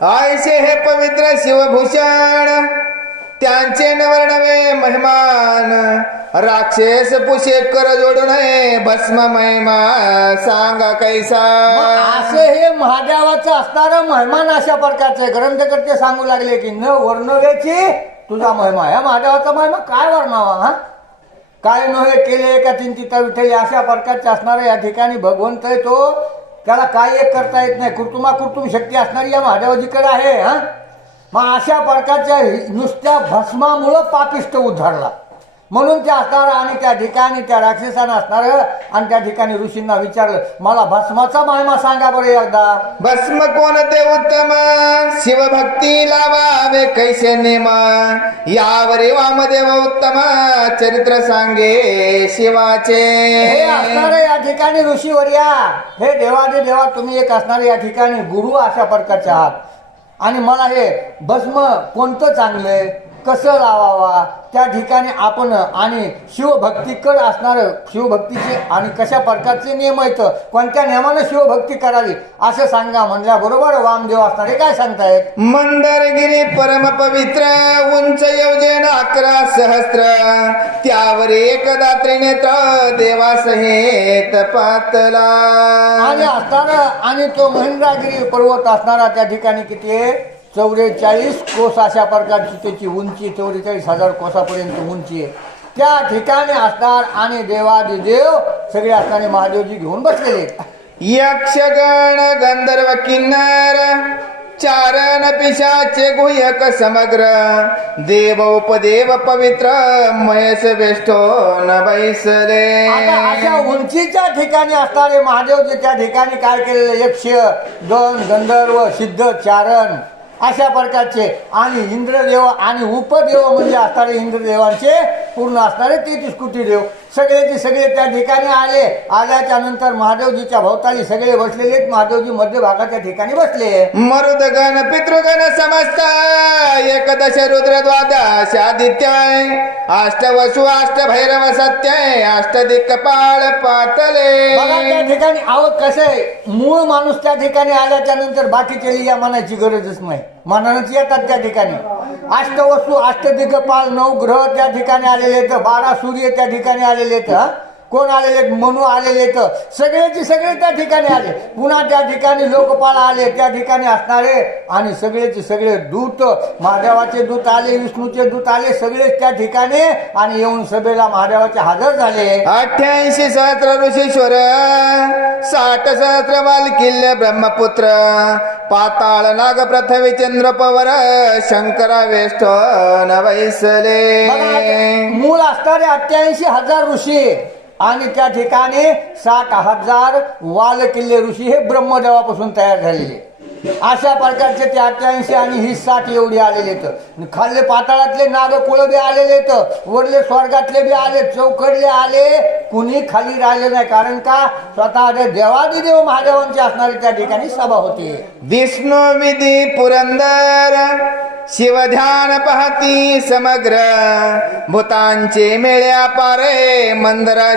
Ayse हे पवित्र शिवभूषण. त्यांचे नवरनवे महिमान. राक्षस पुषे कर जोडून भस्म महिमा सांगा कैसा. असे हे महादेवाचं असणारं महिमान अशा प्रकारचे ग्रंथकर्ते सांगू लागले की न वर्णवेची तुझा महिमा. या महादेवाचा महिमा काय वर्णावा हा? काय नव्हे केले का चिंतिता विठ्ठली? अशा प्रकारचे असणारा या ठिकाणी भगवंत आहे तो. त्याला काय एक करता येत नाही. कुर्तुमा कुर्तुम शक्ती असणारी या महादेवाजीकडे आहे हा? मग अशा प्रकारच्या नुसत्या भस्मामुळं पापिष्ट उद्धारला. म्हणून त्या असणार आणि त्या ठिकाणी त्या राक्षसानं असणार आणि त्या ठिकाणी ऋषींना विचारलं मला भस्माचा महिमा सांगा बरं एकदा. भस्म कोणते उत्तम? शिवभक्ती लावावे कैसे नेम? यावरी वामदेव उत्तम चरित्र सांगे शिवाचे. हे असणारे या ठिकाणी ऋषीवर्या हे देवादे देवा तुम्ही एक असणारे या ठिकाणी गुरु अशा प्रकारचे आहात. आणि मला हे भस्म कोणतं चांगलंय कसं लावावा त्या ठिकाणी आपण आणि शिवभक्तीकडे असणार शिवभक्तीचे आणि कशा प्रकारचे नियम आहेत? कोणत्या नियमानं शिवभक्ती करावी? असं सांगा म्हणल्या बरोबर वामदेव असणारे काय सांगतायत? मंदरगिरी परम पवित्र उंच योजन अकरा सहस्त्र त्यावर एकदा त्रिनेत्र देवासहित पातला. आणि असणारा आणि तो महेंद्रागिरी पर्वत असणारा त्या ठिकाणी किती आहे? चौवेचाळीस कोस अशा प्रकारची त्याची उंची चौवेचाळीस हजार कोसापर्यंत उंची आहे. त्या ठिकाणी असणार आणि देवादिदेव सगळे असणारे महादेवजी घेऊन बसलेले. यक्षगण गंधर्व किन्नर चारण पिशाचे गुह्यक समग्र देव उपदेव पवित्र महेश वेष्टो न बैसले. अशा उंचीच्या ठिकाणी असणारे महादेवजी त्या ठिकाणी काय केलेले? यक्ष गण गंधर्व सिद्ध चारण. अशा प्रकारचे आणि इंद्रदेव आणि उपदेव म्हणजे असणारे इंद्रदेवांचे पूर्ण असणारे तेहतीस कोटी देव सगळेचे सगळे त्या ठिकाणी आले. आल्याच्यानंतर महादेवजीच्या भोवताली सगळे बसलेले. महादेवजी मध्य भागाच्या ठिकाणी बसले. मरुदगण पितृगण समस्त एकदश रुद्र द्वादश आदित्य अष्ट वसु अष्ट भैरव सत्य अष्ट दिक्कपाळ पातले. त्या ठिकाणी आव कसं आहे? मूळ माणूस त्या ठिकाणी आल्याच्यानंतर बाकीचे या मनाची गरजच नाही. मनानच येतात त्या ठिकाणी. अष्टवस्तू अष्टदिग्गपाल नऊ ग्रह त्या ठिकाणी आलेले आहेत. बारा सूर्य त्या ठिकाणी आलेले आहेत हा? कोण आलेले? मनू आलेले आहेत सगळेचे सगळे त्या ठिकाणी आले. पुन्हा त्या ठिकाणी लोकपाल आले त्या ठिकाणी असणारे आणि सगळेचे सगळे दूत महादेवाचे दूत आले विष्णूचे दूत आले सगळेच त्या ठिकाणी आणि येऊन सभेला महादेवाचे हजर झाले. अठ्ठ्याऐंशी सहस्र ऋषीश्वर साठ सहस्र वालकिल्य ब्रह्मपुत्र पाताळ नाग पृथ्वी चंद्र पवर शंकरा वेष्ट न वैसले बघा, मूळ असणारे अठ्ठ्याऐंशी हजार ऋषी. आणि त्या ठिकाणी साठ हजार वाल किल्ले ऋषी हे ब्रह्मदेवापासून तयार झालेले. अशा प्रकारचे ते अठ्ठ्याऐंशी आणि ही साठ एवढी आलेले आहेत. खाल्ले पाताळातले नाग कुळबे आलेले आहेत. वरले स्वर्गातले बी आले चौकडले आले कुणी खाली राहिले नाही. कारण का? स्वतः देवादिदेव महादेवांची असणारी त्या ठिकाणी सभा होती. विष्णू विधी पुरंदर शिवध्यान पाहती समग्र. भूतांचे मेळ्या पारे मंदरा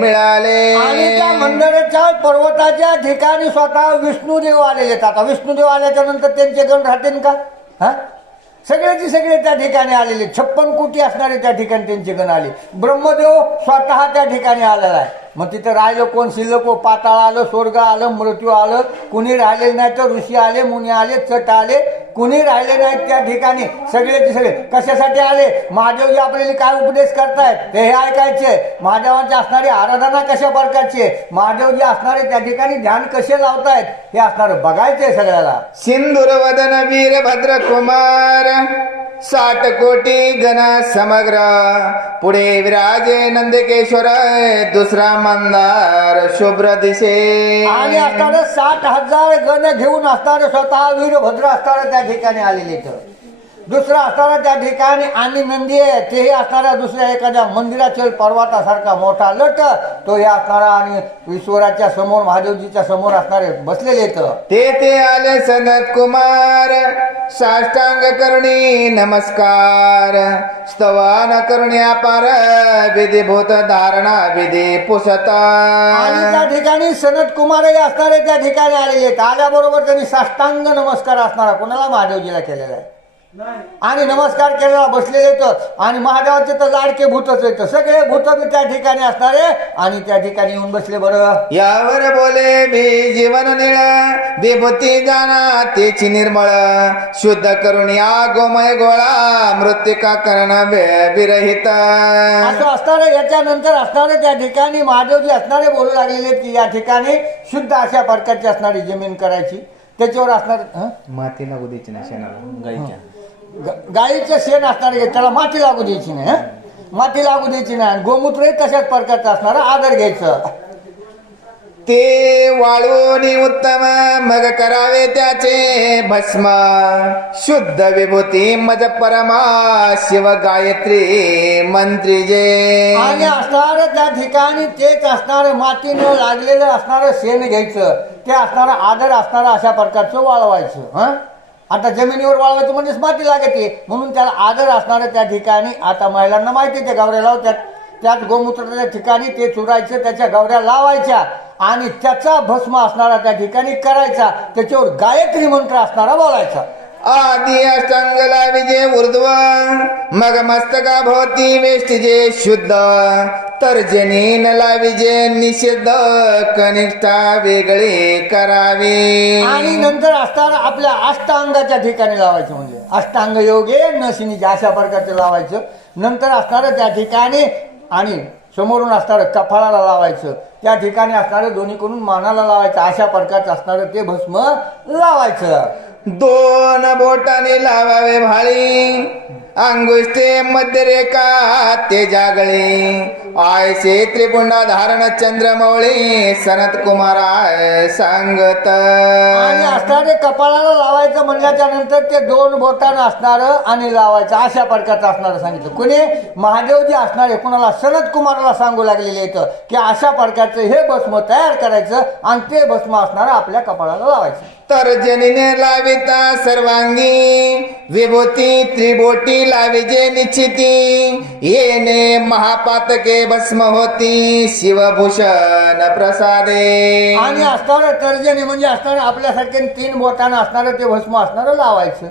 मिळाले. आणि त्या मंदिराच्या पर्वताच्या ठिकाणी स्वतः विष्णुदेव आलेले आहेत. आता विष्णुदेव आल्याच्यानंतर त्यांचे गण राहतील का? हा? सगळ्याचे सगळे त्या ठिकाणी आलेले छप्पन कोटी असणारे त्या ठिकाणी त्यांचे गण आले. ब्रह्मदेव स्वतः त्या ठिकाणी आलेला आहे. मग तिथं राहिलं कोण? शिल्लक पाताळ आलं स्वर्ग आलं मृत्यू आलं. कुणी राहिले नाही तर ऋषी आले मुनी आले चट आले. कुणी राहिले नाहीत त्या ठिकाणी. सगळे कशासाठी आले? महादेवजी आपल्याला काय उपदेश करतायत? ते हे ऐकायचे. महादेवांची असणारी आराधना कशा प्रकारची आहे? महादेवजी असणारे त्या ठिकाणी ध्यान कसे लावतायत? हे असणार बघायचंय सगळ्याला. सिंदूर वदन वीरभद्र कुमार साठ कोटी गण समग्र. पुढे विराजे नंदकेश्वर दुसरा मंदार शुभ्र दिसे आणि असणारे साठ हजार गण घेऊन असणारे स्वतः वीरभद्र असणारे त्या ठिकाणी आलेले आहेत दुसरा असणारा त्या ठिकाणी आणि नंदी आहे तेही असणाऱ्या दुसऱ्या एखाद्या मंदिराच्या पर्वतासारखा मोठा लट तो हे असणारा आणि ईश्वराच्या समोर महादेवजीच्या समोर असणारे बसलेले ते ते आले सनत कुमार साष्टांग करणी नमस्कार. स्तवान करणी अपार विधिभूत धारणा विधी पुसत. आणि त्या ठिकाणी सनत कुमारही असणारे त्या ठिकाणी आलेले आहेत. आल्याबरोबर त्यांनी साष्टांग नमस्कार असणारा कोणाला महादेवजीला केलेला आहे? आणि नमस्कार केलेला बसलेले आणि महादेवाचे तर लाडके भूतच आहेत सगळे भूत त्या ठिकाणी असणारे आणि त्या ठिकाणी येऊन बसले बरं. यावर बोले मी जीवन निळ विभूती जाणा तेची निर्मळ. शुद्ध करून या गोमय गोळा मृत्तिका करण विरहित. असं असणारे याच्यानंतर असणारे त्या ठिकाणी महादेवजी असणारे बोलू लागलेले की या ठिकाणी शुद्ध अशा प्रकारची असणारी जमीन करायची. त्याच्यावर असणार? माती लागू द्यायची ना शेणाला. गाईच्या. ग- गाईचं शेण असणार त्याला माती लागू द्यायची नाही हं? माती लागू द्यायची नाही आणि गोमूत्रही तशाच प्रकारचं असणार आदर घ्यायचं. ते वाळवून उत्तम मग करावे त्याचे भस्म. शुद्ध विभूती मज परमा शिव गायत्री मंत्री जे. आणि असणार त्या ठिकाणी तेच असणार मातीनं लागलेलं असणारं शेण घ्यायचं ते असणारा आदर असणारा अशा प्रकारचं वाळवायचं हं? आता जमिनीवर वाळवायचं म्हणजेच माती लागते. म्हणून त्याला आदर असणारं त्या ठिकाणी आता महिलांना माहिती आहे, त्या गवऱ्या लावतात. त्यात गोमूत्राच्या ठिकाणी ते चुरायचं त्याच्या गवऱ्या लावायच्या आणि त्याचा भस्म असणारा त्या ठिकाणी करायचा. त्याच्यावर गायत्री मंत्र असणारा बोलायचा. आदि अष्टांगला विजय ऊर्ध्व मग मस्तका भवती वेष्टिजे शुद्ध. तर्जनी नला विजय निषिद्ध कनिष्ठा वेगळे करावे. आणि नंतर असताना आपल्या अष्टांगाच्या ठिकाणी लावायचं म्हणजे अष्टांग योगे नशिनीचे अशा प्रकारचे लावायचं. नंतर असणारं त्या ठिकाणी आणि समोरून असणारं कपाळाला लावायचं. त्या ठिकाणी असणारं दोन्हीकडून मानाला लावायचं. अशा प्रकारचं असणारं ते भस्म लावायचं. दोन बोटाने लावावे भाळी. अंगुष्टे मध्यरेखा ते जागळे आयसे त्रिपुंडा धारण चंद्रमौळी सनत कुमारा सांगत. आणि असणारे कपाळाला लावायचं म्हणल्याच्या नंतर ते दोन बोटानं असणारं आणि लावायचं अशा प्रकारचं असणारं सांगितलं. कुणी? महादेव जे असणारे कुणाला सनत कुमाराला सांगू लागलेले आहेत की अशा प्रकारचं हे भस्म तयार करायचं आणि ते भस्म असणारं आपल्या कपाळाला लावायचं. तरजनीने लाविता सर्वांगी. विभूती त्रिबोटी लाविजे निश्चिती. येणे महापातके भस्म होती शिवभूषण प्रसादे. आणि असणार तर्जनी म्हणजे असणार आपल्यासारखे तीन बोटानं असणारं ते भस्म असणारं लावायचं.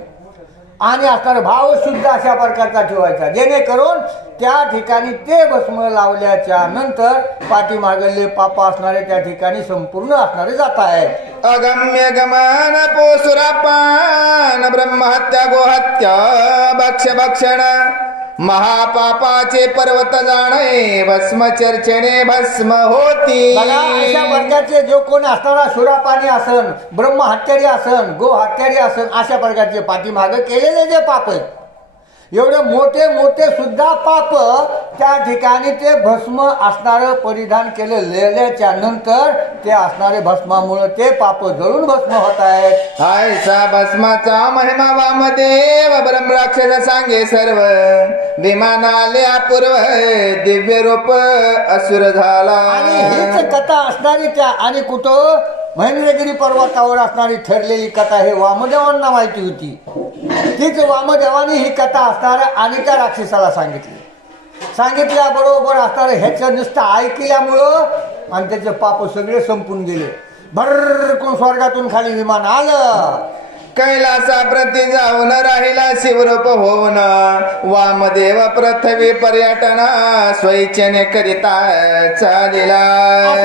आणि असणारा भाव सुद्धा अशा प्रकारचा ठेवायचा. जेणेकरून त्या ठिकाणी ते भस्म लावल्याच्या नंतर पाठीमागले पापा असणारे त्या ठिकाणी संपूर्ण असणारे जात आहेत. अगम्य गमन पोसुरापान ब्रह्महत्या गोहत्या भक्ष भक्षण. महापापाचे पर्वत जाणे भस्म चर्चेने भस्म होती. बघा अशा प्रकारचे जो कोण असताना सुरापाणी असन ब्रह्म हत्यारी असन गो हत्यारी असन अशा प्रकारचे पाठीमाग केलेले जे पाप आहेत. एवढे मोठे मोठे सुद्धा पाप त्या ठिकाणी ते भस्म असणारं परिधान केलेल्याच्या नंतर ते असणारे भस्मामुळे ते पाप जळून भस्म होत आहेत. आयसा भस्माचा महिमा वामदेव ब्रह्म राक्षस सांगे सर्व. विमान आले अपूर्व दिव्य रूप असुर झाला. आणि हीच कथा असणारी त्या आणि कुठं? महेंद्रगिरी पर्वतावर असणारी ठरलेली कथा हे वामदेवांना माहिती होती. तीच वामदेवाने ही कथा असणाऱ्या आणि त्या राक्षसाला सांगितली. सांगितल्याबरोबर असणारं ह्याचं नुसतं ऐकल्यामुळं आणि त्याचे पाप सगळे संपून गेले. भरकून स्वर्गातून खाली विमान आलं. कैलासा प्रती जाऊन राहिला शिवरूप होऊन. वामदेव पृथ्वी पर्यटन स्वैच्छेने करिता असं चालिला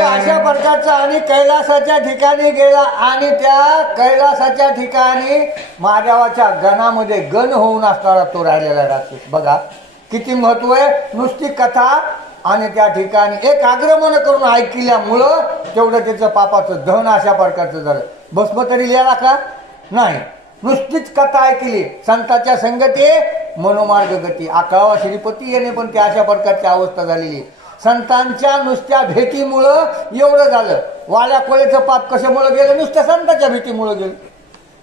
अशा प्रकारचा आणि कैलासाच्या ठिकाणी गेला आणि त्या कैलासाच्या ठिकाणी महादेवाच्या गणामध्ये गण होऊन असणारा तो राहिलेला राक्षस. बघा किती महत्त्व आहे. नुसती कथा आणि त्या ठिकाणी एक आग्रमन करून ऐकल्यामुळं तेवढं त्याचं पापाचं धन अशा प्रकारचं झालं. भस्म तरी लिहायला का नाही. नुसतीच कथा ऐकली. संताच्या संगती मनोमार्ग गती. अकरावा श्रीपती येणे पण त्या अशा प्रकारची अवस्था झालेली. आहे. संतांच्या नुसत्या भेटीमुळं एवढं झालं. वाल्या कोळेचं पाप कशामुळं गेलं? नुसत्या संतांच्या भेटीमुळं गेलं.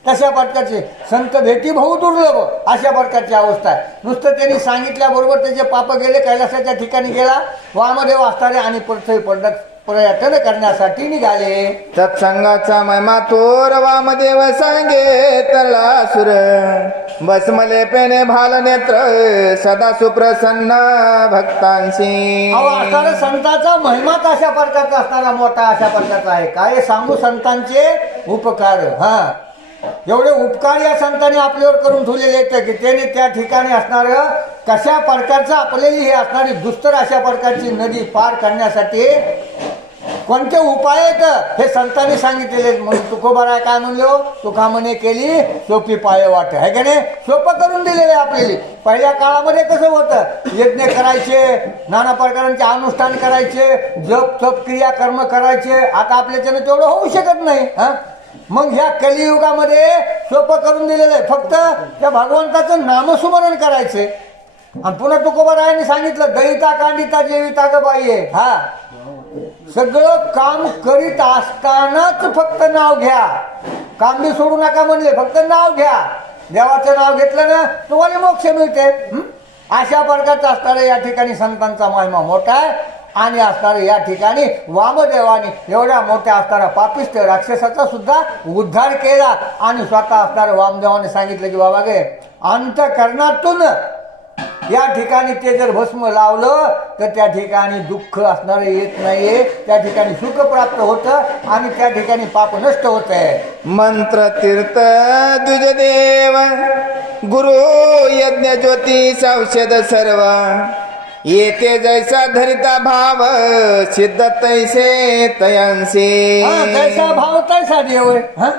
तशा प्रकारचे संत भेटी भाऊ दुर्लभ अशा प्रकारची अवस्था आहे. नुसतं त्यांनी सांगितल्याबरोबर त्याचे पाप गेले कैलासाच्या ठिकाणी गेला. वामदेव असणारे आणि पृथ्वी पंडत पर्यटन करण्यासाठी निघाले. सत्संगाचा महिमा थोर वामदेव सांगे तरळा सुर. बसमले पेने भाल नेत्र सदा सुप्रसन्न भक्तांशी. असणारा संतांचा महिमाच अशा प्रकारचा असणारा मोठा अशा प्रकारचा आहे. काय सांगू संतांचे? उपकार हा. एवढे उपकार या संतांनी आपल्यावर करून ठेवलेले आहेत की त्याने त्या ठिकाणी असणार कशा प्रकारचं आपल्याला हे असणारी दुस्तर अशा प्रकारची नदी पार करण्यासाठी कोणते उपाय आहेत? हे संतांनी सांगितलेले म्हणून म्हणून तुकोबाराय काय म्हणलो हो? तुका म्हणे केली सोपी पाय वाट. आहे का नाही? सोपं करून दिलेले आपल्याला. पहिल्या काळामध्ये कसं होतं? यज्ञ करायचे नाना प्रकारांचे अनुष्ठान करायचे जप तप क्रिया कर्म करायचे. आता आपल्याच्यानं तेवढं होऊ शकत नाही हा? मग ह्या कलियुगामध्ये सोपं करून दिलेलं आहे. फक्त त्या भगवंताचं नामस्मरण करायचे आणि पुन्हा तुकोबारायाने सांगितलं दळिता कांडिता जेविता ग बाई आहे हा? सगळं काम करीत असतानाच फक्त नाव घ्या. काम बी सोडू नका म्हणले फक्त नाव घ्या. देवाचं नाव घेतलं ना तुम्हाला मोक्ष मिळते. अशा प्रकारचा असणारे या ठिकाणी संतांचा महिमा मोठा आहे. आणि असणारे या ठिकाणी वामदेवाने एवढ्या मोठ्या असणाऱ्या पापिष्ट राक्षसाचा सुद्धा उद्धार केला. आणि स्वतः असणाऱ्या वामदेवाने सांगितलं की बाबा गे अंतकरणातून या ठिकाणी ते जर भस्म लावलं तर त्या ठिकाणी दुःख असणार येत नाहीये. त्या ठिकाणी सुख प्राप्त होतं आणि त्या ठिकाणी पाप नष्ट होत आहे मंत्र तीर्थ द्विज देव. गुरु यज्ञ ज्योती औषध सर्व. येते जैसा धरिता भाव सिद्ध तैसे तयांसे. तैसा भाव तैसा देव. हं?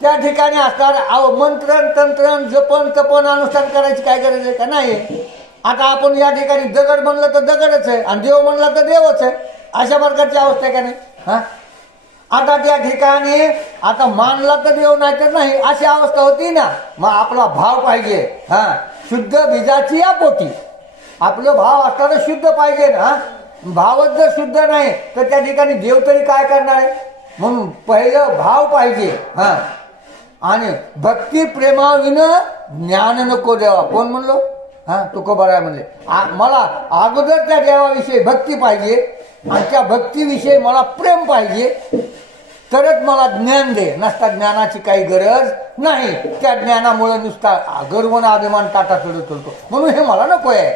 त्या ठिकाणी असणार अहो मंत्रण तंत्रण जपन तपन अनुष्ठान करायची काय गरज आहे का? नाही. आता आपण या ठिकाणी दगड म्हणलं तर दगडच आहे आणि देव म्हणला तर देवच आहे. अशा प्रकारची अवस्था आहे का नाही? हा? आता त्या ठिकाणी आता मानला तर देव नाही तर नाही अशी अवस्था होती ना. मग आपला भाव पाहिजे. हा? शुद्ध बीजाची या पोटी आपलं भाव असताना शुद्ध पाहिजे ना. भावच जर शुद्ध नाही तर त्या ठिकाणी देव तरी काय करणार आहे? म्हणून पहिलं भाव पाहिजे. हा? आणि भक्ती प्रेमाविन ज्ञान नको देवा. कोण म्हणलो? हा तुकोबाराय म्हणले. मला अगोदर त्या देवाविषयी भक्ती पाहिजे आणि त्या भक्तीविषयी मला प्रेम पाहिजे. तरच मला ज्ञान दे. नसता ज्ञानाची काही गरज नाही. त्या ज्ञानामुळे नुसता गर्व अभिमान टाटा चढत होतो. म्हणून हे मला नको आहे